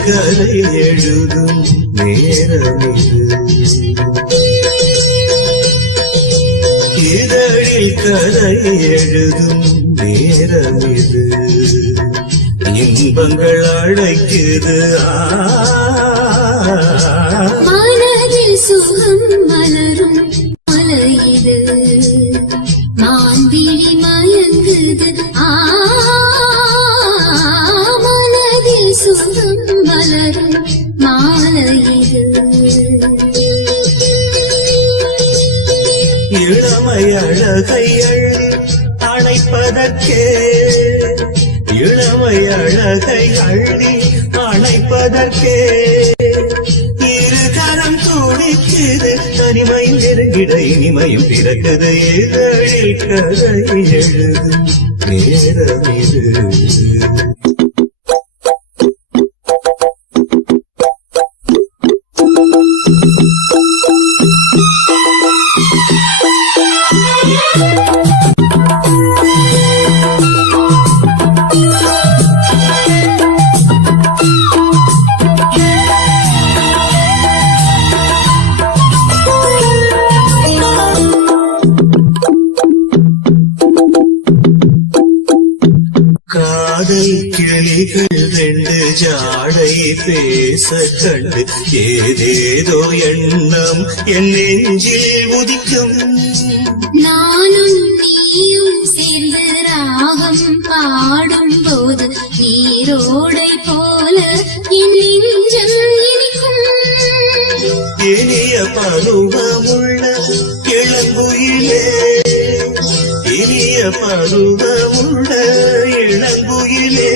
கதை எழுதும் நேரமிது இதழில் கதை எழுதும் நேரமிது இன்பங்கள் அழைக்குது மனதில் சுகம் மலரும் மலையிது மான்விழி மயங்குது மனதில் சுகம் மலரும் மாலையிது இளமை அழகை அணைப்பதற்கே இளமை அழகை அள்ளி அணைப்பதற்கே இருகரம் துடிக்குது தனிமை நெருங்கிட இனிமையும் பிறக்குது இதழில் கதை எழுதும் நேரமிது காதல் கிளிகள் ரெண்டு ஜாடை பேச கண்டு ஏதேதோ எண்ணம் என் நெஞ்சில் உதிக்கும் நானும் நீயும் சேர்ந்து ராகம் பாடும் போது நீரோடை போல என் நெஞ்சம் இனிக்கும் இனிய பருவமுள்ள இளங்குயிலே இனிய பருவமுள்ள இளங்குயிலே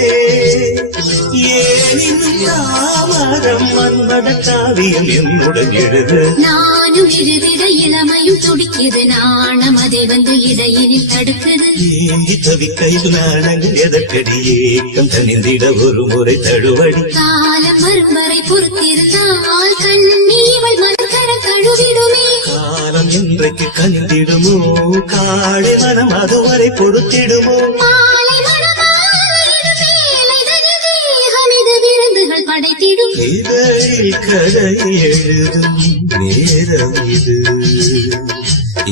ஏனினும் தாமரம் மன்மத காவியம் என்னுடன் எழுது நானும் எழுதிட இளமையும் துடிக்குது நாணம் அதை வந்து இடையினில் தடுக்குது ஏங்கி தவிக்கையில் நாணங்கள் எதற்கடி ஏக்கம் தனிந்திட ஒரு முறை தழுவடி காலம் வரும் வரை பொறுத்திருந்தால் கண்ணீவள் மனக்கர கழுவிடுமே காலம் இன்றைக்கு கனிந்திடுமோ காளை மனம் அதுவரை பொறுத்திடுமோ மாலை விருந்துகள் படைத்திடும் இதழில் கதை எழுதும் நேரம் இது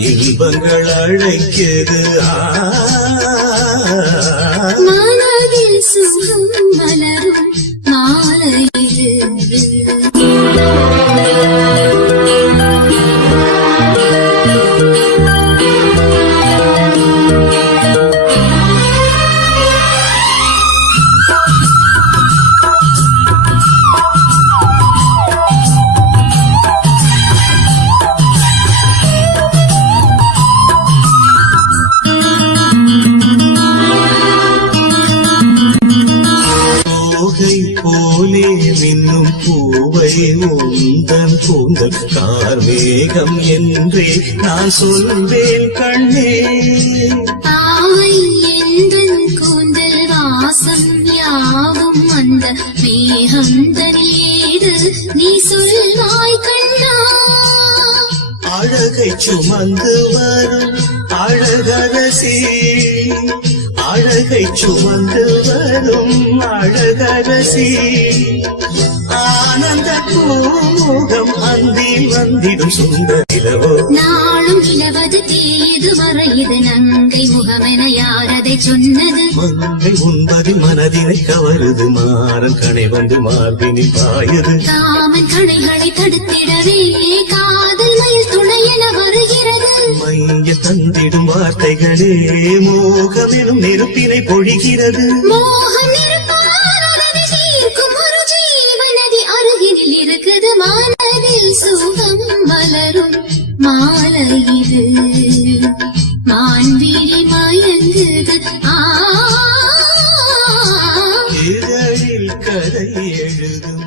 இன்பங்கள் அழைக்குது மனதில் சுகம் மலரும் மாலையிது போலே மின்னும் பூவை உந்தன் கூந்தல் கார்மேகம் என்றே நான் சொல்வேன் கண்ணே ஆவை என்றன் கூந்தல் வாசம் யாவும் அந்த மேகம் தனியேது நீ சொல்வாய் கண்ணா அழகை சுமந்து வரும் அழகரசி அழகை சுமந்து வரும் அழகரசி ஆனந்த பூமுகம் அந்தில் வந்திடும் சுந்தரிலவோ நாளும் இலவது தேது மறையுது நங்கை முகமென யாரதை சொன்னது மங்கை உண்பதில் மனதினை கவருது மாறன் கணை வந்து மார்பினில் பாயுது காமன் கணைகளை தடுத்திடவே காதல் மயில் துணையென வருகிறது மைய தந்திடும் வார்த்தைகளே மோகமெனும் நெருப்பினை பொழிகிறது மோகம் இருப்பாரதை தீர்க்கும் ஒரு ஜீவனதி அருகினில் இருக்குது மனதில் சுகம் மலரும் மாலையிது மான்விழி மயங்குது இதழில் கதை எழுதும்